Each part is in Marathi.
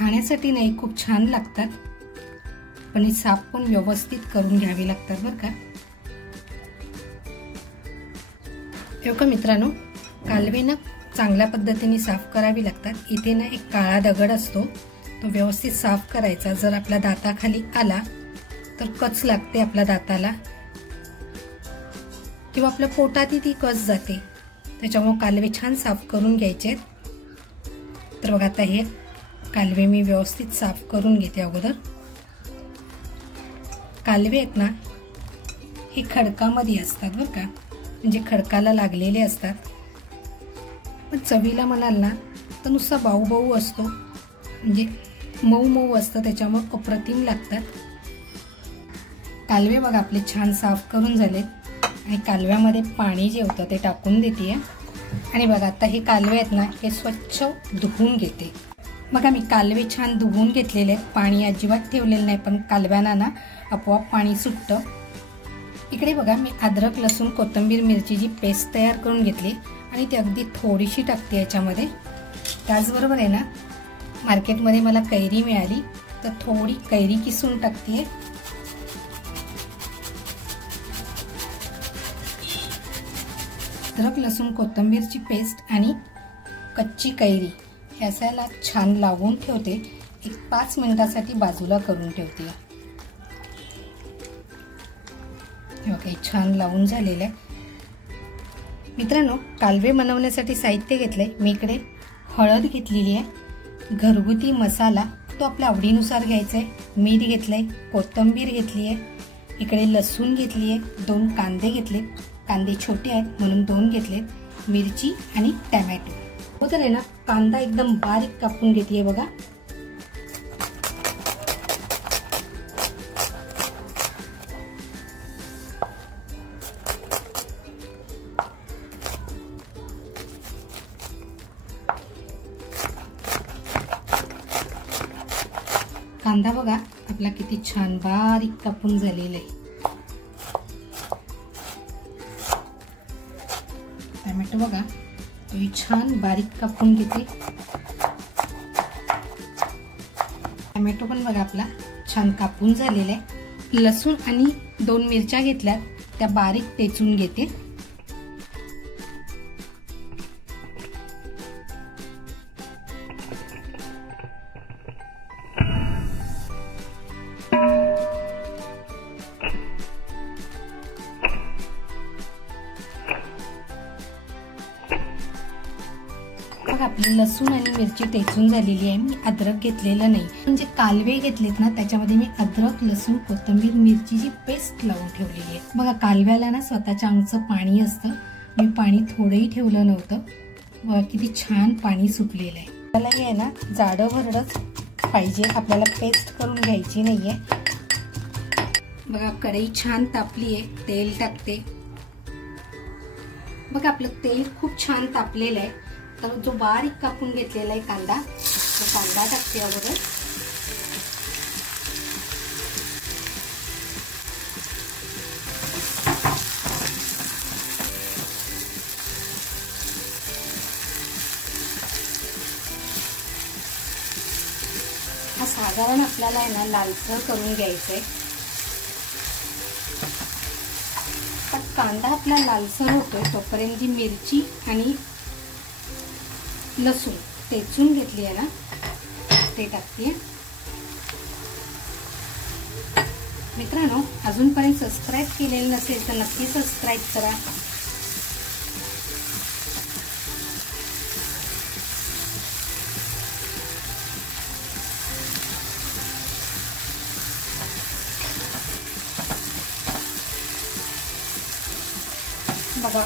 खाण्यासाठी नाही खूप छान लागतात, पण हे साफ पण व्यवस्थित करून घ्यावे लागतात बरं का। हे का मित्रांनो, कालवे ना चांगल्या पद्धतीने साफ करावी लागतात। इथे ना एक काळा दगड असतो, तो व्यवस्थित साफ करायचा। जर आपल्या दाताखाली आला तर कच लागते आपल्या दाताला, किंवा आपल्या पोटात ती कच जाते, त्याच्यामुळे कालवे छान साफ करून घ्यायचे। तर बघा आता हे कालवे मी व्यवस्थित साफ करून घेते अगोदर। कालवे आहेत ना हे खडकामध्ये असतात बरं का, म्हणजे खडकाला लागलेले असतात, पण चवीला म्हणाल ना तर नुसता बाऊ बाऊ असतो, म्हणजे मऊ मऊ असतं, त्याच्यामुळे अप्रतिम लागतात कालवे। बघा आपले छान साफ करून झालेत आणि कालव्यामध्ये पाणी जे होतं ते टाकून देते आणि बघा आता हे कालवे आहेत ना हे स्वच्छ धुवून घेते। बघा मी कालवे छान धुवून घेतलेले आहेत, पाणी अजिबात ठेवलेलं नाही, पण कालव्यांना ना आपोआप पाणी सुटतं। इकडे बघा मी अद्रक लसूण कोथिंबीर मिरचीची पेस्ट तयार करून घेतली आणि ती अगदी थोडीशी टाकते याच्यामध्ये। त्याचबरोबर आहे ना मार्केटमध्ये मला कैरी मिळाली तर थोडी कैरी किसून टाकते। अद्रक लसूण कोथिंबीरची पेस्ट आणि कच्ची कैरी हे असायला छान लावून ठेवते, एक 5 मिनिटासाठी बाजूला करून ठेवते। ओके, छान लावून झालेलं आहे। मित्रांनो, कालवे बनवण्यासाठी साहित्य घेतलंय मी। इकडे हळद घेतलेली आहे, घरगुती मसाला तो आपल्या आवडीनुसार घ्यायचा आहे, मीठ घेतलंय, कोथिंबीर घेतली आहे, इकडे लसूण घेतली आहे, 2 कांदे घेतलेत, कांदे छोटे आहेत म्हणून 2 घेतलेत, मिरची आणि टोमॅटो। होतं आहे ना, कांदा एकदम बारीक कापून घेते बघा। कांदा बघा आपला किती छान बारीक कापून झालेला आहे। टोमॅटो बघा तोही छान बारीक कापून घेते। टोमॅटो पण बघा आपला छान कापून झालेला आहे। लसूण आणि 2 मिरच्या घेतल्यात, त्या बारीक टेचून घेते। आपली लसूण आणि मिरची टेचून झालेली आहे। मी अद्रक घेतलेलं नाही, म्हणजे कालवे घेतलेत ना त्याच्यामध्ये मी अद्रक लसूण कोथिंबीर मिरचीची पेस्ट लावून ठेवलेली आहे। बघा कालव्याला ना स्वतःच्या अंगचं पाणी असतं, मी पाणी थोडंही ठेवलं नव्हतं। बघा किती छान पाणी सुटलेलं आहे। त्याला हे आहे ना जाडं भरडच पाहिजे, आपल्याला पेस्ट करून घ्यायची नाहीये। बघा कढई छान तापली आहे, तेल टाकते। बघा आपलं तेल खूप छान तापलेलं आहे, तर जो बारीक कापून घेतलेला आहे कांदा, तो कांदा टाकते अगोदर। हा साधारण आपल्याला आहे ना लालसर करून घ्यायचंय। पण कांदा आपला लालसर होतोय तोपर्यंत जी मिरची आणि लसूण टेचून घेतली आहे ना ते टाकते। मित्रांनो, अजूनपर्यंत सबस्क्राईब केलेलं नसेल तर नक्की सबस्क्राईब करा। बघा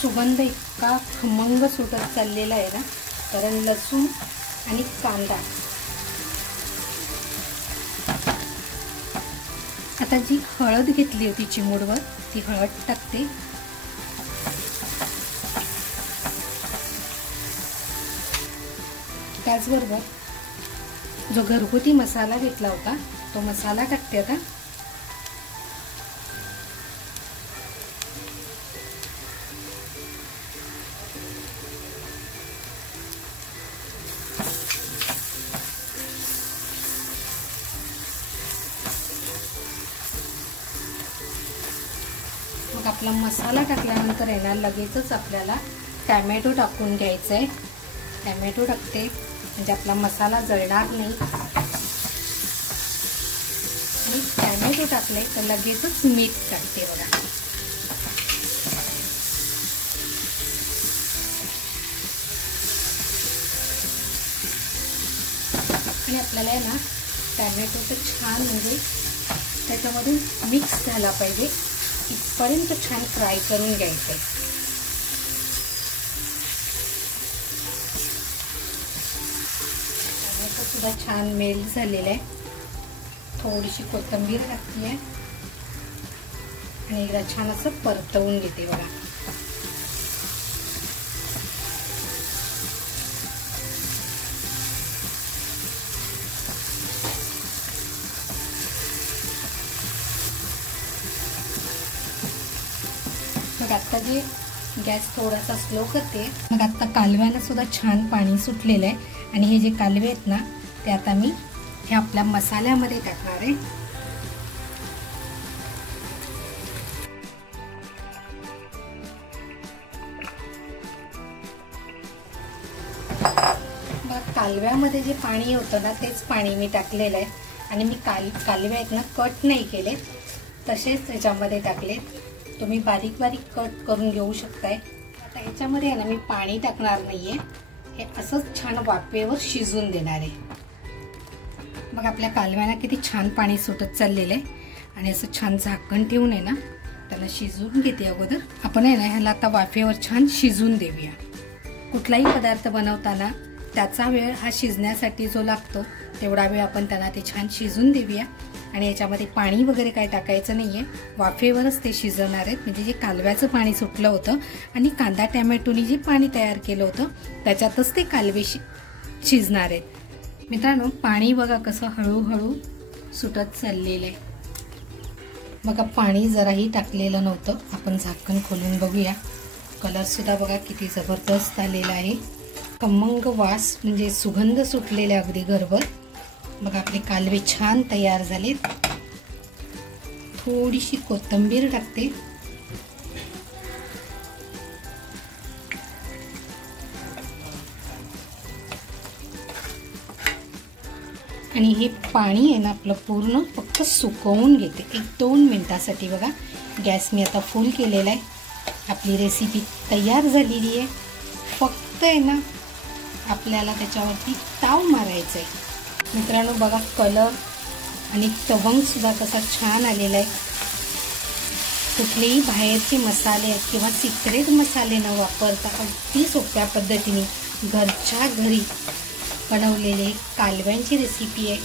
सुगंध इतका खमंग सुटत चाललेला आहे ना, कारण लसूण आणि कांदा। आता जी हळद घेतली होती चिमूटभर ती हळद टाकते। त्याचबरोबर जो घरगुती मसाला घेतला होता तो मसाला टाकते आता। मग आपला मसाला टाकल्यानंतर आहे ना लगेचच आपल्याला टॅमॅटो टाकून घ्यायचं आहे. टॅमॅटो टाकते म्हणजे आपला मसाला जळणार नाही. आणि टॅमॅटो टाकले तर लगेचच मीठ टाकते बघा. आणि आपल्याला ना टॅमॅटो तर छान म्हणजे त्याच्यामधून मिक्स झाला पाहिजे इथपर्यंत छान फ्राय करून घ्यायचं. टॅमॅटो सुद्धा छान मेल्ट झालेला आहे. थोडीशी कोथिंबीर टाकते आहे आणि एकदा छान असं परतवून घेते बघा. मग आता जे गॅस थोडासा स्लो करते. मग आता कालव्याला सुद्धा छान पाणी सुटलेलं आहे आणि हे जे कालवे आहेत ना ते आता मी हे आपल्या मसाल्यामध्ये टाकणार आहे. मग कालव्यामध्ये जे पाणी होतं ना तेच पाणी मी टाकलेलं आहे आणि मी कालवे आहेत ना कट नाही केले, तसेच त्याच्यामध्ये टाकले. तुम्ही बारीक बारीक कट करून घेऊ शकताय. आता याच्यामध्ये आहे ना मी पाणी टाकणार नाहीये, हे असंच छान वाफेवर शिजून देणार आहे. मग आपल्या कालव्याला किती छान पाणी सुटत चाललेलं आहे आणि असं छान झाकण ठेवून आहे ना त्याला शिजवून घेते. अगोदर आपण आहे ना ह्याला आता वाफेवर छान शिजून देऊया. कुठलाही पदार्थ बनवताना त्याचा वेळ हा शिजण्यासाठी जो लागतो तेवढा वेळ आपण त्यांना ते छान शिजून देऊया. आणि याच्यामध्ये पाणी वगैरे काय टाकायचं नाहीये, वाफेवरच ते शिजवणार आहेत. म्हणजे जे कालव्याचं पाणी सुटलं होतं आणि कांदा टॅमॅटोनी जे पाणी तयार केलं होतं त्याच्यातच ते कालवे शिजणार आहेत. मित्रांनो पाणी बघा कसं हळूहळू सुटत चाललेलं आहे. बघा पाणी जराही टाकलेलं नव्हतं. आपण झाकण खोलून बघूया. कलर सुद्धा बघा किती जबरदस्त आलेला आहे. खमंग वास म्हणजे सुगंध सुटलेला अगदी घरभर. बघा आपले कालवे छान तयार झालेत. थोडीशी कोथिंबीर टाकते. आणि हे पाणी आहे ना आपलं पूर्ण फक्त सुकवून घेते 1-2 मिनिटासाठी. बघा गॅस मी आता फुल केलेला आहे. आपली रेसिपी तयार झालेली आहे. फक्त आहे ना आपल्याला त्याच्यावरती ताव मारायचा आहे. मित्रांनो बघा कलर आणि तवंग सुद्धा कसा छान आलेला आहे. कुठलेही बाहेरचे मसाले किंवा सिक्रेट मसाले न वापरता अगदी सोप्या पद्धतीने घरच्या घरी बनवलेले कालव्यांची रेसिपी आहे.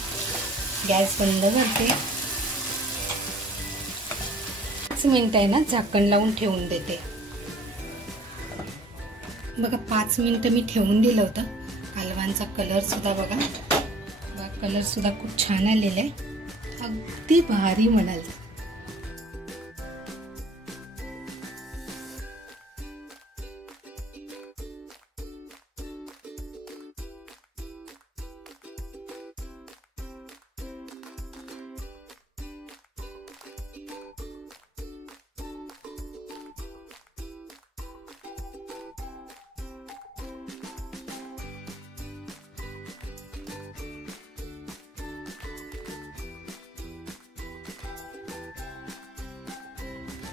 गॅस बंद करते. 5 मिनिटं आहे ना झाकण लावून ठेवून देते. बघा 5 मिनिटं मी ठेवून दिलं होतं. कालव्यांचा कलर सुद्धा बघा कलर सुद्धा खूप छान आलेला आहे. अगदी भारी म्हणाल.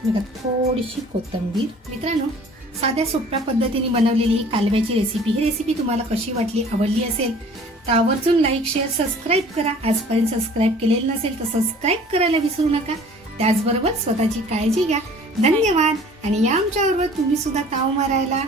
बघा थोडीशी कोथिंबीर. मित्रांनो साध्या सोप्या पद्धतीने बनवलेली ही कालव्याची रेसिपी, ही रेसिपी तुम्हाला कशी वाटली, आवडली असेल तर आवर्जून लाईक शेअर सबस्क्राईब करा. आजपर्यंत सबस्क्राईब केलेलं नसेल तर सबस्क्राईब करायला विसरू नका. त्याचबरोबर स्वतःची काळजी घ्या. धन्यवाद. आणि या आमच्याबरोबर तुम्ही सुद्धा ताव मारायला.